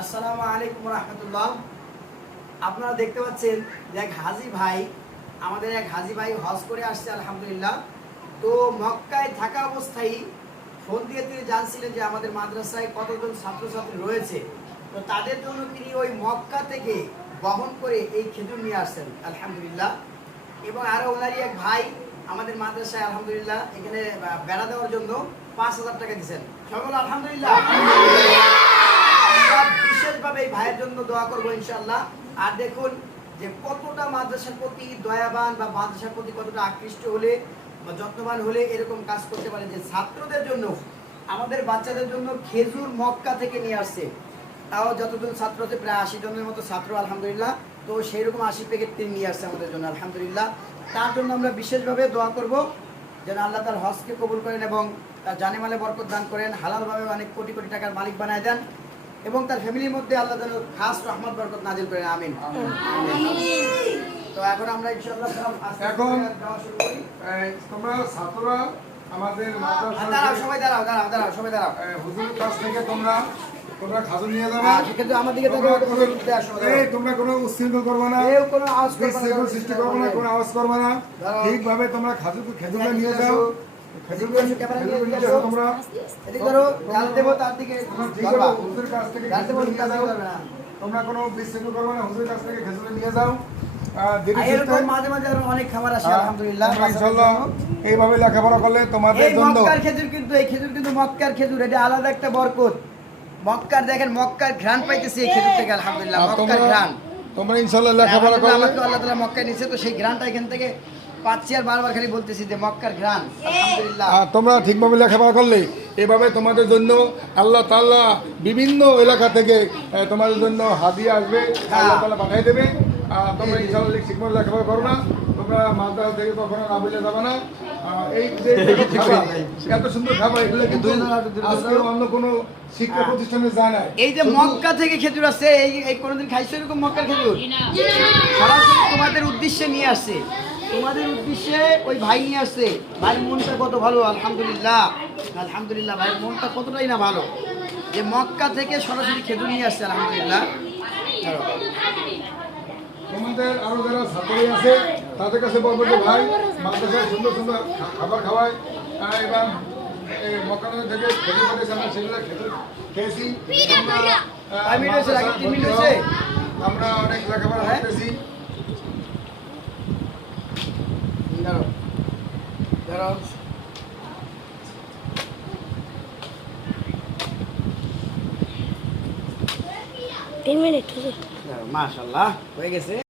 আসসালামু আলাইকুম রাহমাতুল্লাহ। আপনারা দেখতে পাচ্ছেন যে এক হাজী ভাই, আমাদের এক হাজী ভাই হজ করে আসছে আলহামদুলিল্লাহ। তো মক্কায় থাকা অবস্থায় ফোন দিয়ে তিনি জানছিলেন যে আমাদের মাদ্রাসায় কতজন ছাত্রছাত্রী রয়েছে। তো তাদের জন্য তিনি ওই মক্কা থেকে বহন করে এই খেজুর নিয়ে আসছেন আলহামদুলিল্লাহ। এবং আরো ওনারই এক ভাই আমাদের মাদ্রাসায় আলহামদুলিল্লাহ এখানে বেড়া দেওয়ার জন্য 5,000 টাকা দিচ্ছেন। সকল আলহামদুলিল্লাহ। বিশেষভাবে এই ভাইয়ের জন্য দোয়া করবো ইনশাআল্লাহ। আর দেখুন যে কতটা মাদ্রাসার প্রতি দয়াবান বা মাদ্রাসার প্রতি কতটা আকৃষ্ট হলে বা যত্নবান হলে এরকম কাজ করতে পারে, যে ছাত্রদের জন্য, আমাদের বাচ্চাদের জন্য খেজুর মক্কা থেকে নিয়ে আসছে। তাও যতজন ছাত্র আছে প্রায় 80 জনের মতো ছাত্র আলহামদুলিল্লাহ। তো সেই রকম 80 প্যাকেট তিনি নিয়ে আসছে আমাদের জন্য আলহামদুলিল্লাহ। তার জন্য আমরা বিশেষভাবে দোয়া করব যেন আল্লাহ তার হজকে কবুল করেন এবং তার জানে মালে বরকত দান করেন, হালালভাবে অনেক কোটি কোটি টাকার মালিক বানায় দেন এবং তার ফ্যামিলির মধ্যে আল্লাহ যেন খাস রহমত বরকত নাজিল করেন। আমিন। তো এখন আমরা ইনশাআল্লাহ এখন তোমরা ছাত্ররা আমাদের দাঁড়াও, সবাই দাঁড়াও দাঁড়াও দাঁড়াও, সবাই দাঁড়াও। হুজুরের কাছ থেকে তোমরা খাজু নিয়ে যাবে। কিন্তু আমার দিকে তোমরা কোনো উচ্ছৃঙ্খল করবে না, কোনো আওয়াজ সৃষ্টি করবে না, কোনো আওয়াজ করবে না। ঠিকভাবে তোমরা খেজুরটা নিয়ে যাও। তোমরা হুজুরের কাছ থেকে তোমরা কোনো বিশৃঙ্খল করবে না, হুজুরের কাছ থেকে খেজুর নিয়ে যাও। মাঝে মাঝে অনেক খাবার আসে আলহামদুলিল্লাহ। এইভাবে লেখাপড়া করলে তোমাদের জন্য খেজুর কিন্তু এই খেজুর কিন্তু মক্কার খেজুর, এটা আলাদা একটা বরকত। মক্কার দেখেন, মক্কার ঘ্রাণ পাইতেছি এই খেজুর থেকে আলহামদুলিল্লাহ। মক্কার ঘ্রাণ তোমরা ইনশাআল্লাহ লেখাপড়া করলে আল্লাহ তাআলা মক্কায় নিয়েছে, তো সেই ঘ্রাণটা এখান থেকে পাচ্ছি আর বারবার খালি বলতেছি যে মক্কার ঘ্রাণ আলহামদুলিল্লাহ। তোমরা ঠিকভাবে লেখাপড়া করলে এভাবে তোমাদের জন্য আল্লাহ তাআলা বিভিন্ন এলাকা থেকে তোমাদের জন্য হাদিয়া আসবে, আল্লাহ তাআলা পাঠিয়ে দেবে। তোমরা ইনশাআল্লাহ ঠিকমতো লেখাপড়া করো না, তোমরা মাদ্রাসা থেকে কখনো না বলে যাবে না। এই যে এত সুন্দর খাবার, এগুলো কিন্তু আজকে অন্য কোনো শিক্ষা প্রতিষ্ঠানে যায় না। এই যে মক্কা থেকে খেজুর আছে, এই কোনোদিন খাইছো এরকম মক্কার খেজুর? সরাসরি তোমাদের উদ্দেশ্যে নিয়ে আসছে, তোমাদের উদ্দেশ্যে ওই ভাই নিয়ে আসছে। ভাই মনটা কত ভালো আলহামদুলিল্লাহ, আলহামদুলিল্লাহ। ভাইয়ের মনটা কতটাই না ভালো যে মক্কা থেকে সরাসরি খেজুর নিয়ে আসছে আলহামদুলিল্লাহ। তোমাদের আরো যারা ছাত্রী আছে তাদের কাছে বলবো যে ভাই মাদ্রাসায় সুন্দর সুন্দর খাবার খাওয়ায়, এবং মক্কা থেকে খেজুর পাঠিয়েছে, আমরা সেগুলো খেয়েছি। আমরা অনেক লেখাপড়া করতেছি। তিন মিনিট মাশাআল্লাহ হয়ে গেছে।